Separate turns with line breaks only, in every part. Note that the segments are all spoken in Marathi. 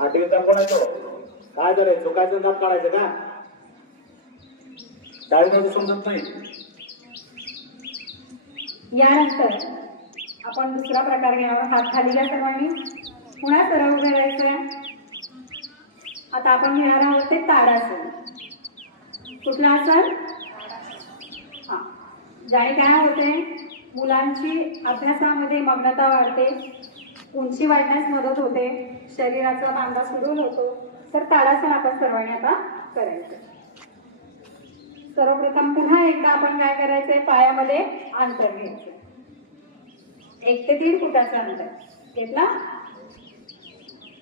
आठवी कोण आहे काय झालंय? चुकायचं दात काढायचं का? शाळेमध्ये समजत नाही.
यानंतर आपण दुसरा प्रकार घेणार हात खाली घ्या सर्वांनी. पुन्हा सरळ उभे राहायचं. आता आपण घेणार आहोत ते ताडासन कुठलं आसन? हा. ज्याने काय होते मुलांची अभ्यासामध्ये मग्नता वाढते. उंची वाढण्यास मदत होते शरीराचा बांधा सुडूल होतो. तर ताडासन आपण सर्वांनी आता करायचं. सर्वप्रथम पुन्हा एकदा आपण काय करायचंय? पायामध्ये अंतर घ्यायचं. एक ते दीड फुटाचं अंतर. घेतला?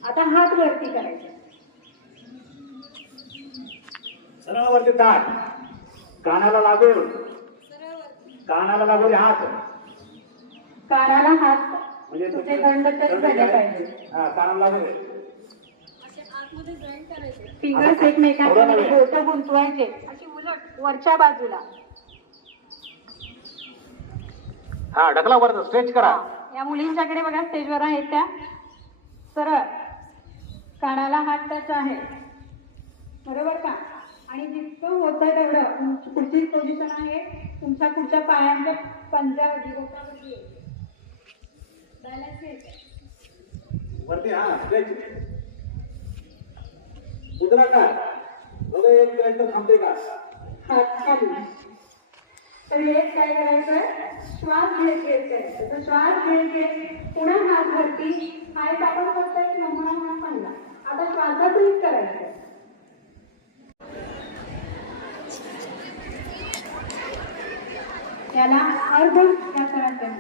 आता हात वरती करायचे.
सरळ वरती ताट. कानाला लागून. कानाला लागून हात.
कानाला हात
म्हणजे
तुझे दंड तरी झाले पाहिजे.
हा कानाला लागून
फिंगर्स एकमेकांमध्ये बोट गुंतवायचे. अशी उलट वरच्या बाजूला.
हा ढकला वर स्ट्रेच करा.
या मुलींच्याकडे बघा स्टेजवर आहेत त्या. सरळ. कानाला हात टच आहे. बरोबर का? आणि जितकं होतं तेवढं. पुढची पोझिशन आहे. तुमच्या पुढच्या पायांच्या पंजावरती
वरती हा स्ट्रेच उतरा का? बघा एक मिनिट थांबते का?
हात तर एक काय करायचं श्वास घेत घेत करायचं तर श्वास घेत घेत पुन्हा हात वरती हाय टाकून फक्त एक नमुना म्हणून म्हणला आता श्वासातच करायचं याला अर्ध व्याकरण म्हणतात.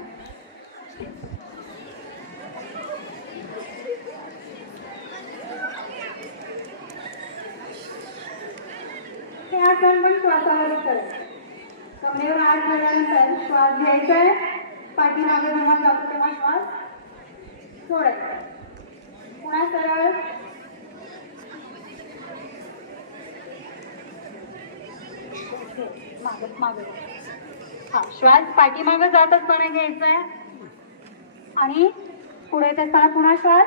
हे आसन पण श्वासावर करायचं कमरेवर आत झाल्यानंतर श्वास घ्यायचा आहे. पाठीमागे जेव्हा जातो तेव्हा श्वास सोडायचा पुन्हा सरळ. मागत मागत हा श्वास पाठीमागं जातच पण घ्यायचा आहे. आणि पुढे त्याचा पुन्हा श्वास.